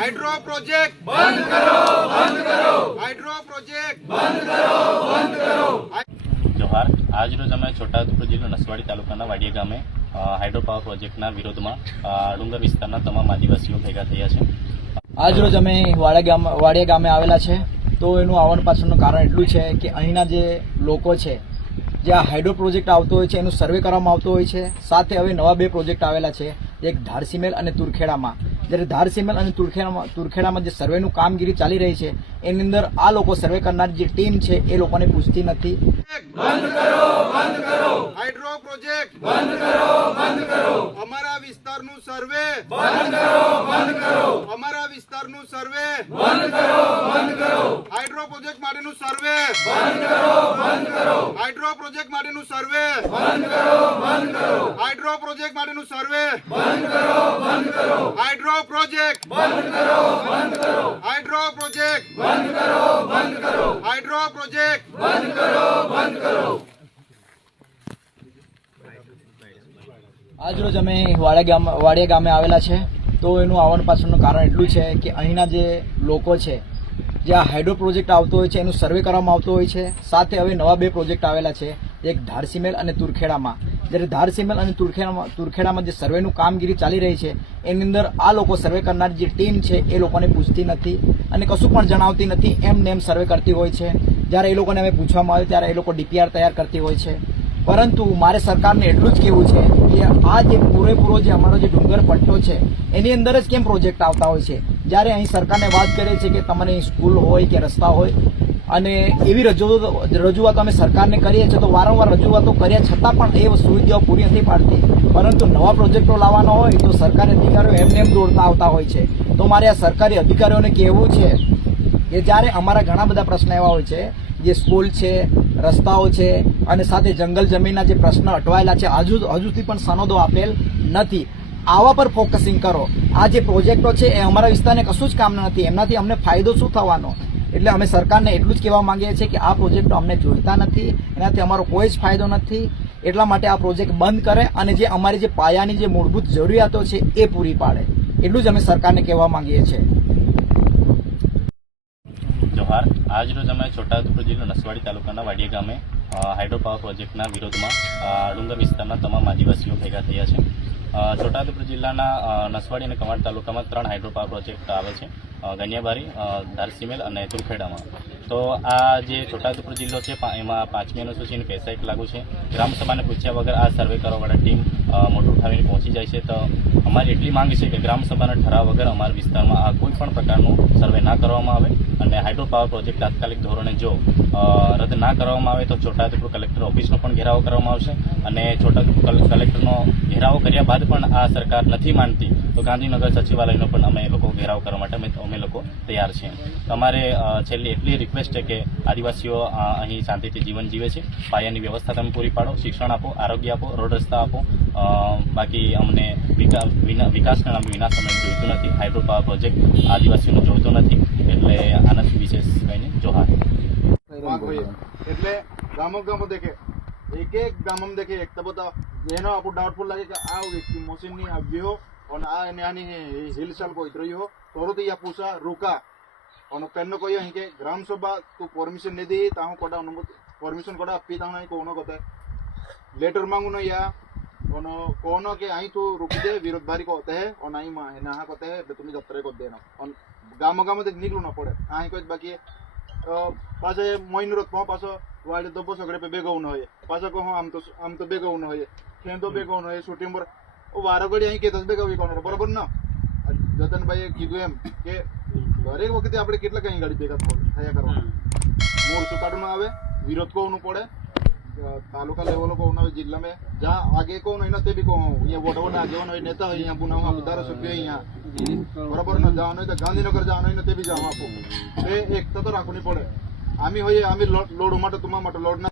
Hydro project बंद करो, बंद करो। हाइड्रो प्रोजेक्ट बंद करो, बंद करो। जोहार आज रोज अमे छोटाउदेपुर जिल्लो नसवाड़ी तालुकाना वाडिया गामे हाइड्रो पावर प्रोजेक्टना विरोधमां डુંગર વિસ્તારના તમામ આદિવાસીઓ ભેગા થયા છે। આજ રોજ અમે વાડિયા ગામે આવેલા છે। તો એનું આવવાનું પાછળનું કારણ એટલું છે કે અહીંના જે લોકો છે, જે આ હાઇડ્રો પ્રોજેક્ટ આવતો હોય છે એનું સર્વે કરવામાં આવતો હોય છે। સાથે હવે નવા બે પ્રોજેક્ટ આવેલા છે, એક ધારસીમેલ અને તુરખેડામાં। જ્યારે ધારસીમેલ અને તુરખેડામાં જે સર્વેનું કામગીરી ચાલી રહી છે એની અંદર આ લોકો સર્વે કરનારી જે ટીમ છે એ લોકોને પૂછતી નથી। बंद करो, बंद करो। हाइड्रो प्रोजेक्ट बंद करो, बंद करो। हमारा विस्तारनु सर्वे बंद करो, बंद करो। हमारा विस्तारनु सर्वे बंद करो, बंद करो। हाइड्रो प्रोजेक्ट माटेनु सर्वे बंद करो, बंद करो। हाइड्रो प्रोजेक्ट माटेनु सर्वे बंद करो, बंद करो। हाइड्रो प्रोजेक्ट माटेनु सर्वे बंद करो, बंद करो। हाइड्रो प्रोजेक्ट बंद करो, बंद करो। हाइड्रो प्रोजेक्ट बंद करो, बंद करो। हाइड्रो प्रोजेक्ट बंद करो, बंद करो। આજ રોજ અમે વાડિયા ગામે આવેલા છે। તો એનું આવવાનું પાછળનું કારણ એટલું છે કે અહીંના જે લોકો છે, જે આ હાઇડ્રો પ્રોજેક્ટ આવતો હોય છે એનું સર્વે કરવામાં આવતો હોય છે। સાથે હવે નવા બે પ્રોજેક્ટ આવેલા છે, એક ધારસીમેલ અને તુરખેડામાં। જ્યારે ધારસીમેલ અને તુરખેડામાં જે સર્વેનું કામગીરી ચાલી રહી છે એની અંદર આ લોકો સર્વે કરનારી જે ટીમ છે એ લોકોને પૂછતી નથી અને કશું પણ જણાવતી નથી, એમને એમ સર્વે કરતી હોય છે। જ્યારે એ લોકોને અમે પૂછવામાં આવે ત્યારે એ લોકો ડીપીઆર તૈયાર કરતી હોય છે। પરંતુ મારે સરકારને એટલું જ કહેવું છે કે આ જે પૂરેપૂરો જે અમારો જે ડુંગર પટ્ટો છે એની અંદર જ કેમ પ્રોજેક્ટ આવતા હોય છે? જ્યારે અહીં સરકારને વાત કરે છે કે તમને સ્કૂલ હોય કે રસ્તા હોય, અને એવી રજૂઆતો અમે સરકારને કરીએ છીએ, તો વારંવાર રજૂઆતો કર્યા છતાં પણ એ સુવિધાઓ પૂરી નથી પાડતી। પરંતુ નવા પ્રોજેક્ટો લાવવાનો હોય તો સરકારી અધિકારીઓ એમને એમ દોડતા આવતા હોય છે। તો મારે આ સરકારી અધિકારીઓને કહેવું છે કે જ્યારે અમારા ઘણા બધા પ્રશ્ન એવા હોય છે, જે સ્કૂલ છે, રસ્તાઓ છે અને સાથે જંગલ જમીનના જે પ્રશ્ન અટવાયેલા છે, હજુથી પણ સનદો આપેલ નથી। આવા પર ફોકસિંગ કરો। આ જે પ્રોજેક્ટો છે એ અમારા વિસ્તારને કશું જ કામના નથી, એમનાથી અમને ફાયદો શું થવાનો? એટલે અમે સરકારને એટલું જ કહેવા માંગીએ છીએ કે આ પ્રોજેક્ટો અમને જોઈતા નથી, એનાથી અમારો કોઈ જ ફાયદો નથી। એટલા માટે આ પ્રોજેક્ટ બંધ કરે અને જે અમારી જે પાયાની જે મૂળભૂત જરૂરિયાતો છે એ પૂરી પાડે, એટલું જ અમે સરકારને કહેવા માંગીએ છીએ। જોહાર આજ રોજ અમે છોટાઉદેપુર જિલ્લો નસવાડી તાલુકાના વાડિયા ગામે હાઇડ્રો પાવર પ્રોજેક્ટના વિરોધમાં ડુંગર વિસ્તારના તમામ આદિવાસીઓ ભેગા થયા છે। છોટાઉદેપુર જિલ્લાના નસવાડી અને કવાંટ તાલુકામાં 3 હાઇડ્રો પાવર પ્રોજેક્ટ આવે છે, ગનિયાબારી, ધારસીમેલ અને તુરખેડામાં। તો આ જે છોટાઉદેપુર જિલ્લો છે એમાં 5મી અનુસૂચિની 65 લાગુ છે। ગ્રામસભાને પૂછ્યા વગર આ સર્વે કરવાવાળા ટીમ મોટું ઉઠાવીને પહોંચી જાય છે। તો અમારી એટલી માંગ છે કે ગ્રામસભાના ઠરાવ વગર અમારા વિસ્તારમાં આ કોઈ પણ પ્રકારનું સર્વે ના કરવામાં આવે અને હાઇડ્રો પાવર પ્રોજેક્ટ તાત્કાલિક ધોરણે જો રદ ના કરવામાં આવે તો છોટાઉદેપુર કલેક્ટર ઓફિસનો પણ ઘેરાવો કરવામાં આવશે। અને છોટાઉદેપુર કલેક્ટરનો ઘેરાવો કર્યા બાદ પણ આ સરકાર નથી માનતી તો ગાંધીનગર સચિવાલયનો પણ અમે લોકો ઘેરાવ કરવા માટે અમે લોકો તૈયાર છીએ। અમારે છેલ્લી એટલી રિક્વેસ્ટ છે કે આદિવાસીઓ અહીં શાંતિથી જીવન જીવે છે, પાયાની વ્યવસ્થા તમે પૂરી પાડો, શિક્ષણ આપો, આરોગ્ય આપો, રોડ રસ્તા આપો। બાકી અમને વિકાસના નામે વિનાશ અમને જોઈતું નથી, હાઇડ્રો પાવર પ્રોજેક્ટ આદિવાસીઓને જોઈતો નથી। એટલે આના વિશેષ કહીને જોહાર। એટલે ગામો દેખે એક ગામમાં દેખે એક તબતા જેનો આપણું ડાઉટફુલ લાગે કે આ વ્યક્તિ મોસીનની આવ્યો અને આ એને આની હિલચાલ કોઈ રહ્યો થોડું તો યા પૂછા રૂકા અને પેનનો કોઈ અહીં કે ગ્રામ સભા તું પરમિશન નહીં दी ताहू कोडा परमिशन कोडा अपी ताहू नहीं कोनो कहते लेटर मांगू ना या ono कोनो के आई तू रुक दे विरोध भारी को होते हैं और नहीं मां है ना कहते हैं तुम्हें जत्रे को देना और गामो तक निकलू ना पड़े आई कोई बाकी पासे मोइन रोड पासो वाले दबो सगड़े पे बेगो न होए पासा को हम तो बेगो न होए खें तो बेगो न होए शूटिंग पर ओ वारगड़ी અહીં કે 10 બેગો વિકોનો બરાબર ન જતનભાઈએ કીધું એમ કે દરેક વખતે આપણે કેટલા કઈ ગાડી ભેગા થયા કરવાના મોર સુકાડમાં આવે વિરોધ કોનું પડે तालुका लेवल को उन्होंने जिला में जहाँ आगे को नहीं ना भी को यहाँ वोट वोट आगे उन्होंने नेता है यहाँ पुनः उदार सभ्य यहाँ बराबर ना जाओ नहीं तो गांधीनगर जाओ नहीं ना भी जाओ आपको एक तो राखनी पड़े आमी होइए आमी लोड माटे तुम्हारा माटे लोड ना